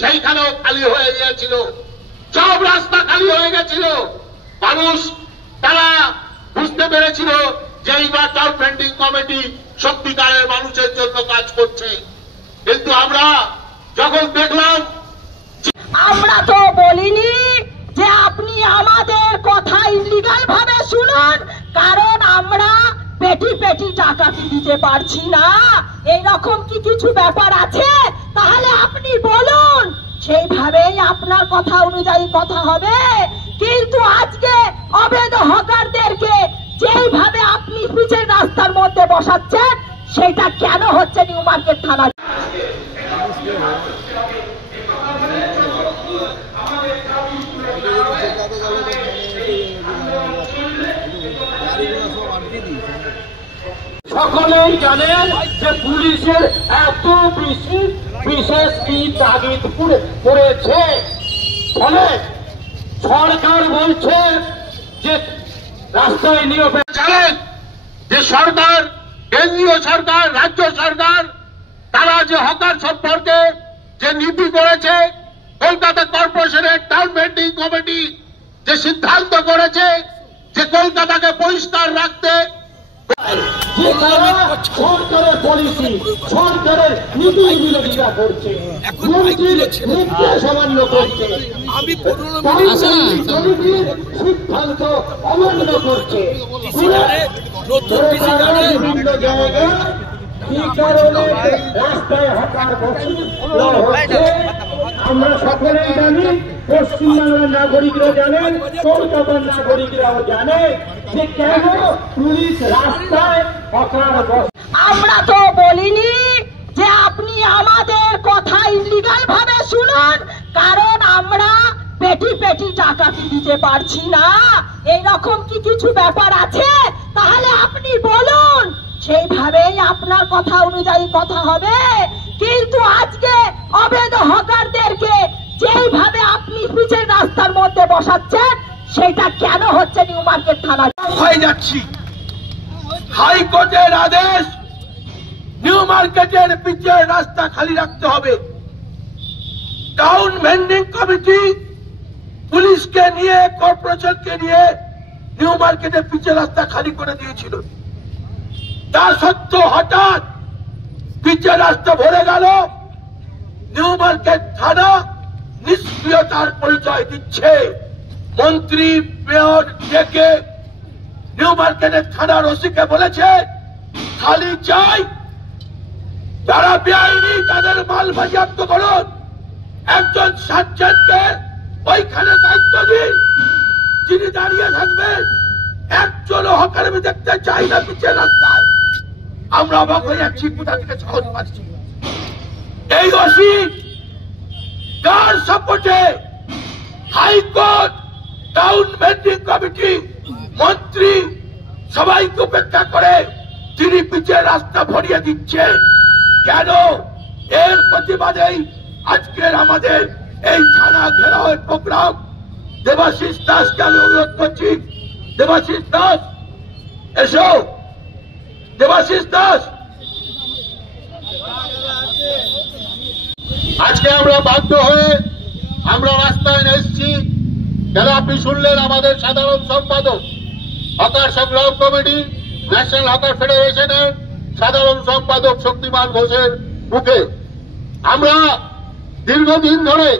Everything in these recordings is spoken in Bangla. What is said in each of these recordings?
সেইখানেও খালি হয়ে গিয়েছিল, সব রাস্তা খালি হয়ে গেছিল। মানুষ তারা বুঝতে পেরেছিল যে এইবার টাউন মেনটেন কমিটি সত্যিকারের মানুষের জন্য কাজ করছে। কিন্তু আমরা যখন দেখলাম, আমরা তো বলিনি যে আপনি আমাদের কথা ইলিগাল ভাবে শুনুন, কারণ আমরা পেটি পেটি টাকা দিতে পারছি না, এইরকম কি কিছু ব্যাপার আছে? তাহলে আপনি বলুন, সেইভাবেই আপনার কথা অনুযায়ী কথা হবে। কিন্তু আজকে অবৈধ হকারদেরকে যেইভাবে আপনি পিচের রাস্তার মধ্যে বসাচ্ছেন, সেটা কেন হচ্ছে নিউ মার্কেট থানা? সকলেই জানেন যে পুলিশের এত বেশি বিশেষ কি তাগিদ করেছে, ফলে সরকার বলছে যে রাস্তায় নিয়োগ। জানেন যে সরকার, কেন্দ্রীয় সরকার, রাজ্য সরকার, তারা যে হকার সম্পর্কে যে নীতি করেছে, কলকাতা কর্পোরেশনের টাউন মেনটেন কমিটি যে সিদ্ধান্ত করেছে যে কলকাতাকে পরিষ্কার রাখতে, সরকারের পলিসি, সরকারের নীতি বিরোধিতা করছে, সামান্য করছে, সিদ্ধান্ত অমান্য করছে বিভিন্ন জায়গায়। কি কারণে রাস্তায় হকার হচ্ছে আমরা সকলেই জানি, পশ্চিমবাংলার নাগরিকরা জানেন, কলকাতার নাগরিকরাও জানে যে কেন পুলিশ রাস্তায় হকার বসে। আমরা তো বলিনি যে আপনি আমাদের কথা ইলিগাল ভাবে শুনুন, কারণ আমরা পেটি পেটি টাকা দিতে পারছি না, এইরকম কি কিছু ব্যাপার আছে? তাহলে আপনি বলুন, সেইভাবেই আপনার কথা অনুযায়ী কথা হবে। কিন্তু আজকে অবৈধ হকারদেরকে যেইভাবে আপনি পিচের রাস্তার মধ্যে বসাচ্ছেন, সেটা কেন হচ্ছে নিউ মার্কেট থানা? হয়ে যাচ্ছি, হাইকোর্টের আদেশ, নিউ মার্কেটের পিচের রাস্তা খালি রাখতে হবে। টাউন মেনটেন কমিটি পুলিশকে নিয়ে, কর্পোরেশনকে নিয়ে নিউ মার্কেটের পিচের রাস্তা খালি করে দিয়েছিল। তা সত্ত্বেও হঠাৎ পিচের রাস্তা ভরে গেল। নিউ মার্কেট থানা নিষ্ক্রিয়তার পরিচয় দিচ্ছে। মন্ত্রী, মেয়র ডেকে নিউ মার্কেটের থানার ওসিকে বলেছে খালি চাই, যারা বেআইনি তাদের মাল বাজেয়াপ্ত করুন। একজন সার্জেন্টকে ওইখানে দায়িত্ব দিন, যিনি দাঁড়িয়ে থাকবেন। একজন হকার আমি দেখতে চাই না পিচের রাস্তায়। আমরা অবাক হয়ে যাচ্ছি, কোথা থেকে সাহস পাচ্ছি। এই ওসি কার সাপোর্টে হাইকোর্ট, টাউন মেনটেন কমিটি, মন্ত্রী সবাইকে উপেক্ষা করে তিনি পিচের রাস্তা ভরিয়ে দিচ্ছেন কেন? এর প্রতিবাদেই আজকের আমাদের এই থানা ঘেরাওয়ের প্রোগ্রাম। দেবাশিস দাসকে আমি অনুরোধ করছি, দেবাশিস দাস এসো। দেবাশিস দাস, আজকে আমরা বাধ্য হয়ে আমরা রাস্তায় এসেছি। কেন আপনি শুনলেন আমাদের সাধারণ সম্পাদক, হকার সংগ্রাম কমিটি, ন্যাশনাল হকার ফেডারেশনের সাধারণ সম্পাদক শক্তিমান ঘোষের মুখে আমরা দীর্ঘদিন ধরে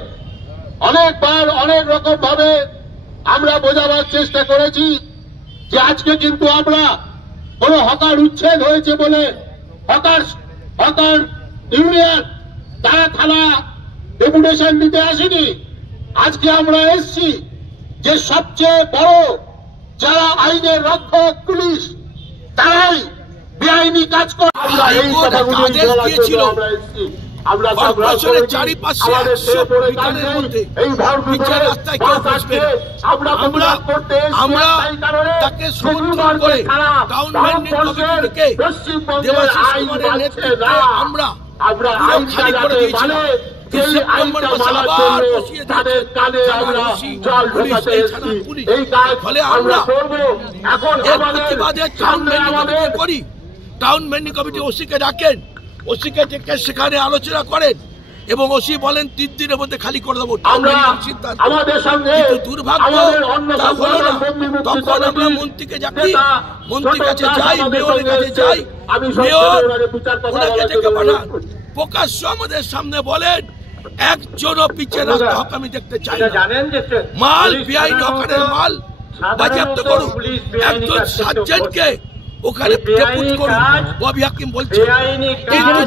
অনেকবার অনেক রকম ভাবে আমরা বোঝাবার চেষ্টা করেছি যে আজকে কিন্তু আমরা কোন হকার উচ্ছেদ হয়েছে বলে হকার ইউনিয়ন তারা থানা ডেপুটেশন দিতে আসেনি। আজকে আমরা এসছি যে সবচেয়ে বড় যারা আইনের রক্ষক পুলিশ, তারাই বেআইনি কাজ করে। আমরা এই কথাগুলি বলার জন্য আমরা এসছি। আমরা কর্পোরেশনের চারিপাশে 100 মিটারের মধ্যে এই পিচের রাস্তায় কেউ বসবে না। আমরা তাকে সমর্থন করে টাউন মেনটেন কমিটি থেকে দেবাশিস কুমারের নেতৃত্বে আমরা খালি করে দিয়েছিলাম। সেপ্টেম্বর মাসে আবার বসিয়ে ফলে আমরা এর প্রতিবাদে টাউন মেনটেন কমিটি করি। টাউন মেনটেন কমিটি ওসিকে ডাকেন, ওসিকে ডেকে সেখানে আলোচনা করেন এবং ওসি বলেন 3 দিনের মধ্যে খালি করে দেবো। আমাদের সঙ্গে দুর্ভাগ্য তা হলো না। তখন আমরা মন্ত্রীকে ডাকি, মন্ত্রীর কাছে যাই, মেয়রের কাছে যাই, মেয়র ওনাকে ডেকে পাঠান। প্রকাশ্য আমাদের সামনে বলেন একজনও পিছিয়ে রাস্তা হক আমি দেখতে চাই না। মাল বেআইনি হকারের মাল বাজেয়াপ্ত করুন। একজন সার্জেন্টকে ওখানে ডেপুট করুন, ববি হাকিম বলছে।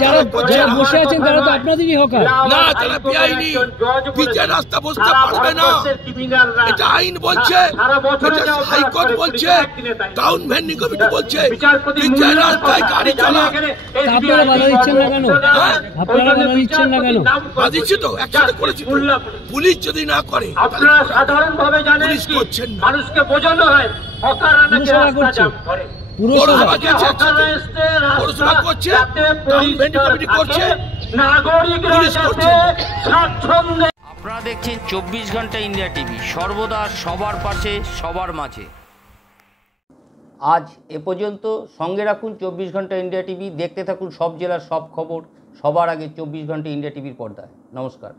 যারা বসে আছেন তারা তো আপনাদেরই হকার না, তারা বেআইনি পিছিয়ে রাস্তা বসতে পারবে না, এটা আইন বলছে, এটা হাইকোর্ট বলছে, টাউন ভ্যান্ডিং কমিটি বলছে পিছিয়ে রাস্তায় গাড়ি চলা। আপনারা বাধা দিচ্ছেন না কেন? আপনারা বাধা দিচ্ছেন না কেন? বাধিছি তো, একসাথে করেছি। পুলিশ যদি না করে, আপনারা সাধারণ ভাবে জানেন পুলিশ করছেন না। মানুষকে বোঝানো হয় হকাররা নাকি রাস্তা জাম করে। পৌরসভা করছে, টাউন ভ্যান্ডিং কমিটি করছে, পুলিশ করছে। আপনারা দেখছেন 24 ঘন্টা ইন্ডিয়া টিভি, সর্বদা সবার পাশে সবার মাঝে। আজ এ পর্যন্ত। সঙ্গে রাখুন 24 ঘন্টা ইন্ডিয়া টিভি, দেখতে থাকুন সব জেলার সব খবর সবার আগে 24 ঘন্টা ইন্ডিয়া টিভির পর্দায়। নমস্কার।